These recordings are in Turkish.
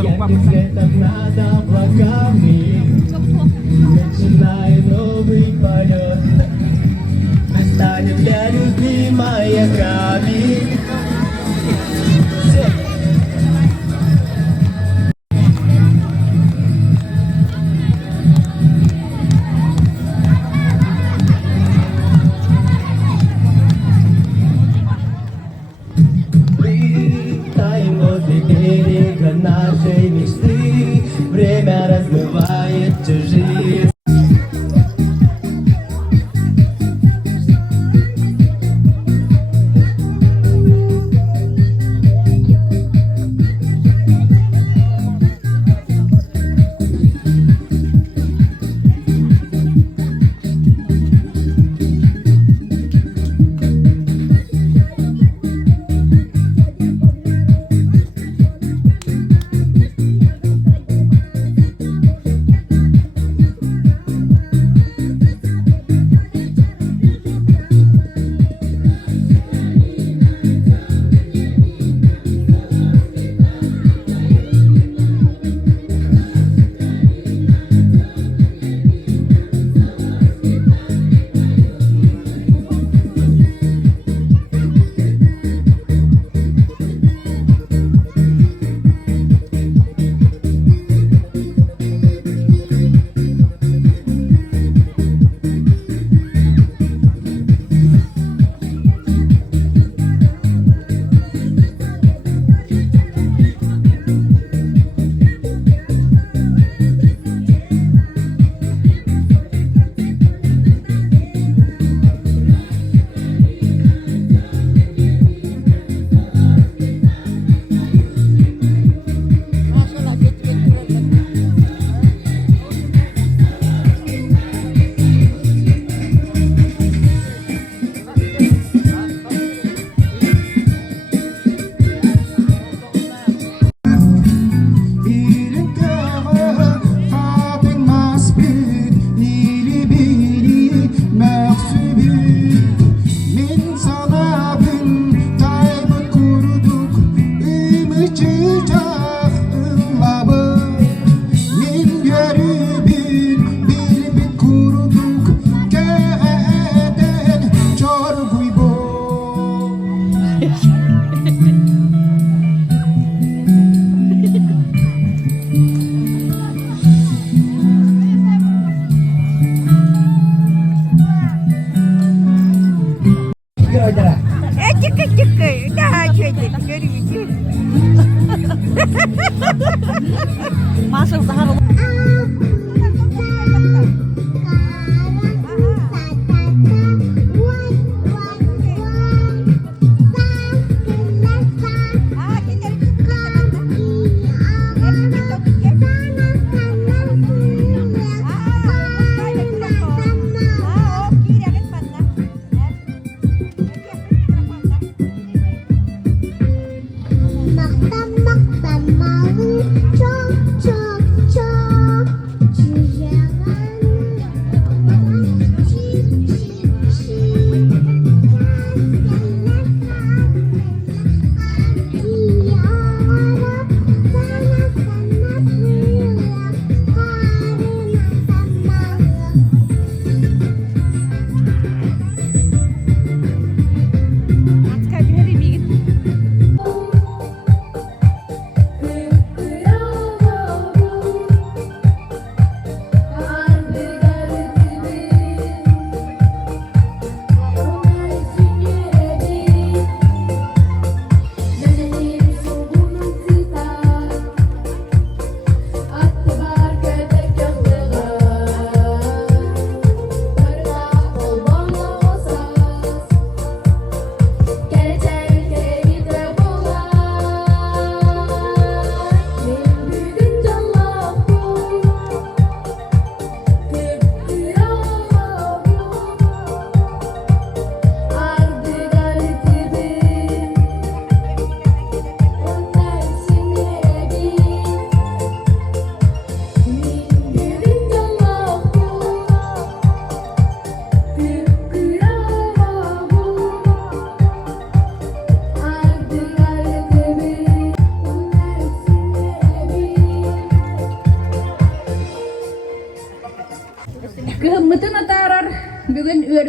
где-то над облаками начинаю новый полет. Станет для любви маяками. Летаем возле берега нашей мечты. Время размывает чужие. Чекай, да, что это, горите. Маша вдогору. Maktan maktan mau cok cok cok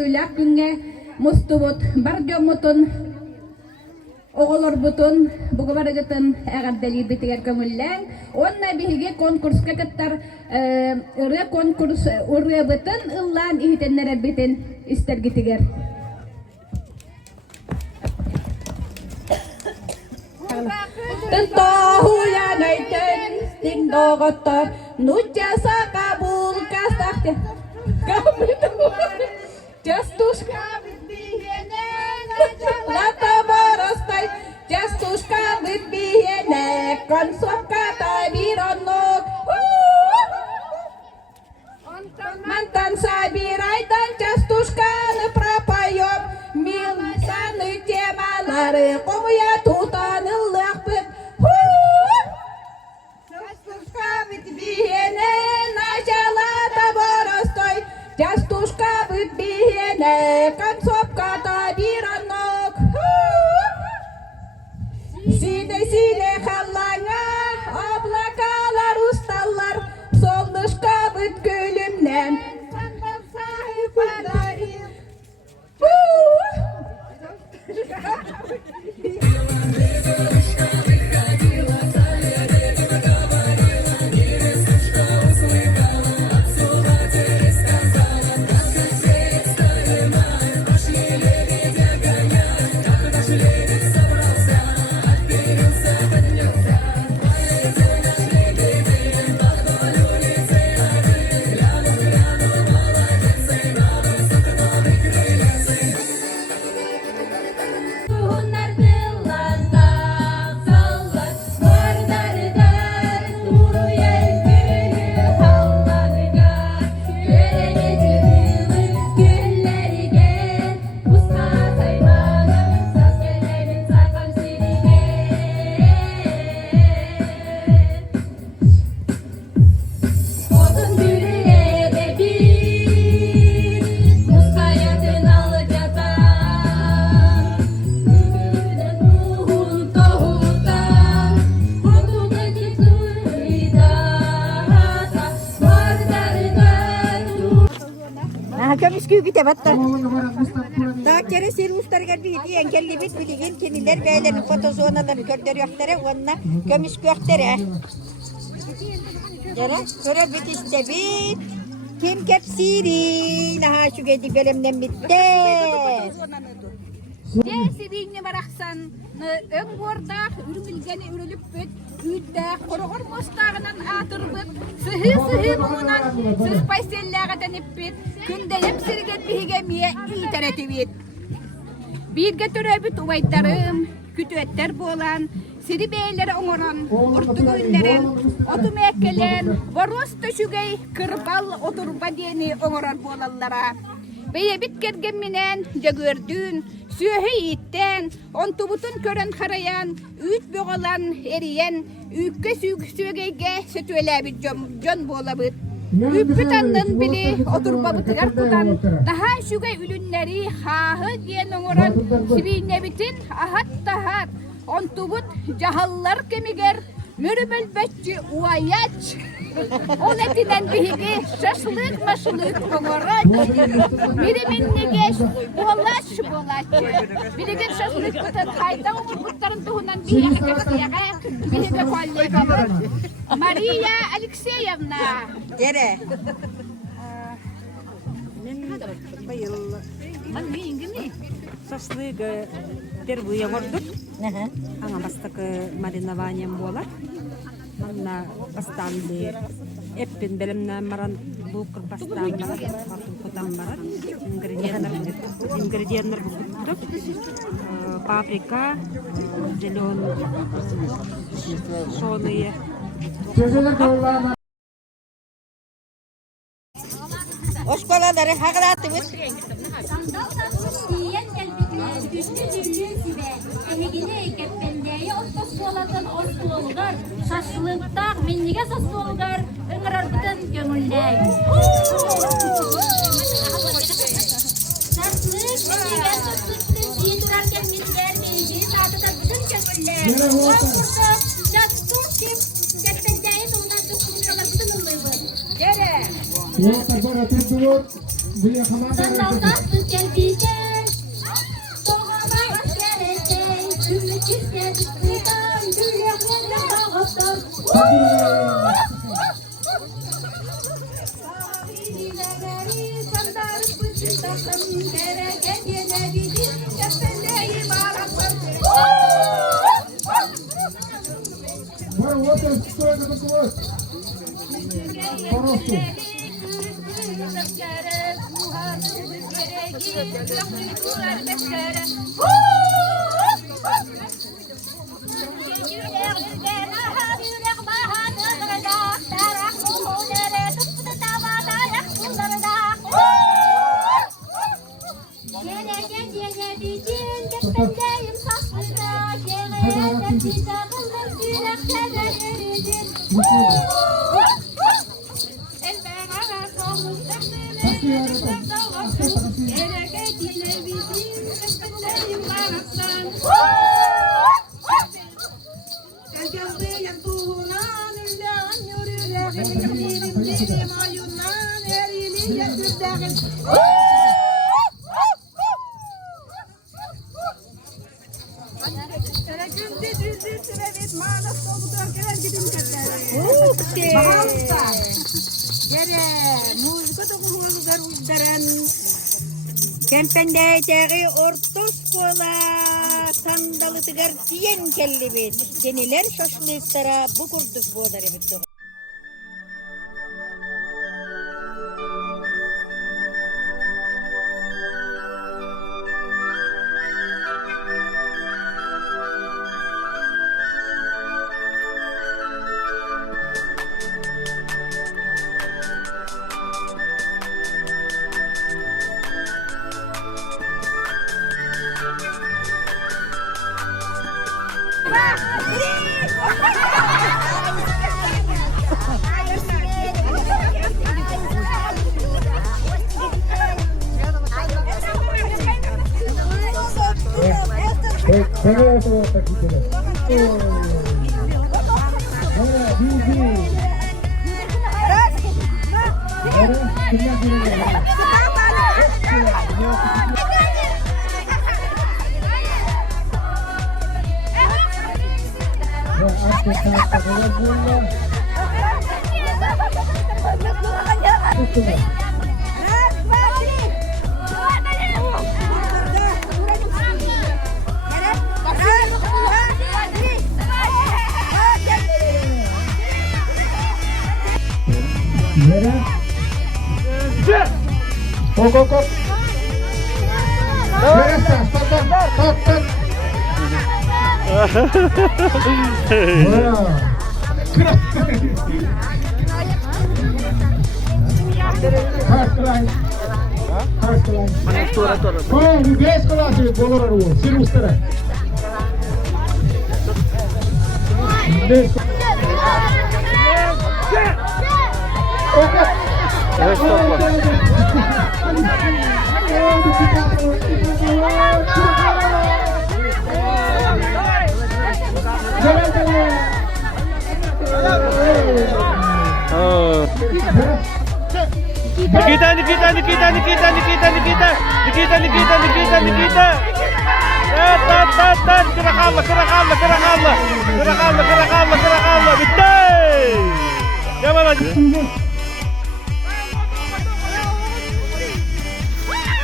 өлүләк күнгә мустубут бар жомутун оголор бутун бугабарыгытын әгәрдәли битигәр көңүлләң онна биһиге конкурска кыттар ыры конкурс уры бытын ыллан ихтеннәр битен истергитигәр Tentohu ya naiten ting dogotor nucha sa kabul kastak Justus Lata borostai Justus kabit bihene konsop kata bironok Mantan sabirai dan Justus kan prapayom mil sanu temalare komuya tutan lakbet Justus kabit bihene najala taborostai Justus kabit bihene konsop kata bironok Sine hallanga ablakalar ustallar Solmuş kabit gülümden Sandal sahip adarim Kömüskü gite batta. Daha kere seri ustarga değil diyen kelli bit bilgin kimiler beylerin fotozonaları gönderiyorlar onunla kömüskü öktere. Yere köre bit işte bit. Kim kepsiri laha şu gedi belemden bitti. Desirini baraksan ön bordak ürmülgeni ürülüp büt üyde korogor mostağından atırbyt sıhı muğunan sıh payselläge tenip bit kündeyip sirget bihige miye iteretibit birge töröbüt ubaytarım kütüetler bolan siri beylere oňoran urtu günleren otum ekkelen boros töşügey kırbal oturba diýeni oňorar bolallara beye bit kergen minen jögördün Süöhü itten, ontubutun kören harayan, üt boğalan eriyen, ükke süögeyge sötüelebit jon bolabıt. Üppüt annın bili oturbabıtıgar tutan, daha şüge ülünleri hahı diyen oňoran sibinebitin ahat tahat, ontubut jahallar kemiger, mürübelbetçi uayaç. On etinden bihigi şaşlık maşlık oňoran. Biri minni geç, bolaç. Birigin şaşlık tutan hayda umurtların tuhunan bihigi kesiyaga, bihigi kollega. Maria Alexeyevna. Yere. Bayıl. Ben neyini? Şaşlığı terbuya vurduk. Аңа бастакы маринованием болар. Манна бастанды. Эппин белемнән маран булкыр бастан барат, картын кутан барат. Ингредиентлер буктук. Паприка, зелёный, солые. Oskolaları hagılatımız. Şaşlıkta minniga sos bolgar ıngırar bütün gömüldey. Şaşlık minniga sosluktun yiğiturarken minniger meydi tatıda bütün gömüldey. Konkursa jattur kim kettendeyi doldan tuttuğunda bütün ıllığı. Yere. Yok, agora tem Sandaldan tut gel bize. Doğama askerete. Cümle çizge tutudan. Dünya kıyla ağıptan. Kempende teri ortos kola sandalı tıgar diyen kelli bit. Keniler şaşlıklara bu kurduk boğdar ebit. Kok. Nikita. Kırakallah. Bitti. Devam hadi.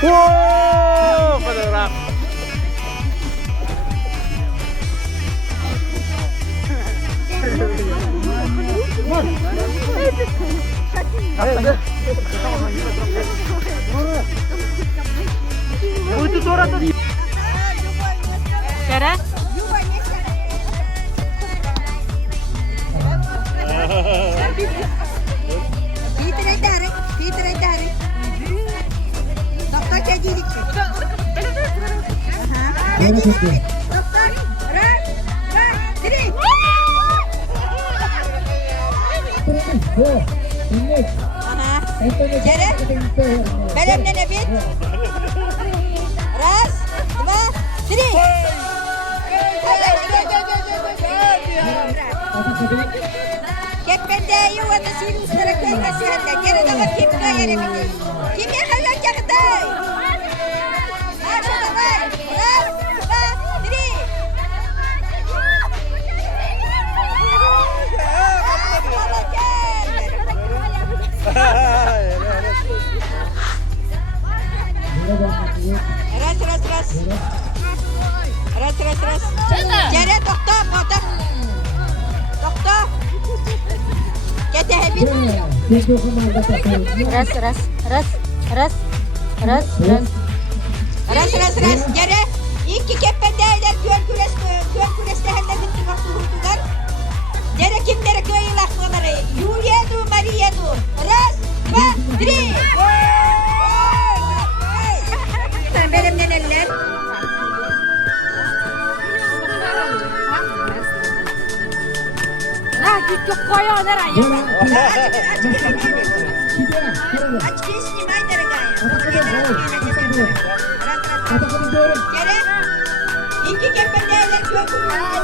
Wow, fotoğraf. Itu suara tuh. Cara? Titre. Doktor kecilik. Doktor. Diri. Cere. Belemle ne bit? Ras, dua, diri. Kepende yu atı sirus terakay kasihanda. Geri daga kim kaya remedi. Kim ya halak Yakıtay. Aşağı davay. Раз, два, три. Раз. Раз. Geri dokta, потом. Dokta. Кетеhe bir. Раз. Geri. İki kependeyler köl küresle hem de bitti vakti hurdular. Geri kimleri köyü lakmaları. Yuyedu, Mariyedu. Раз, два, три. Sen benim neneller. Ha git yok koyuyor nereye? Aç bir sнимай, дорогая. Geri. İki kependeyler köy küresle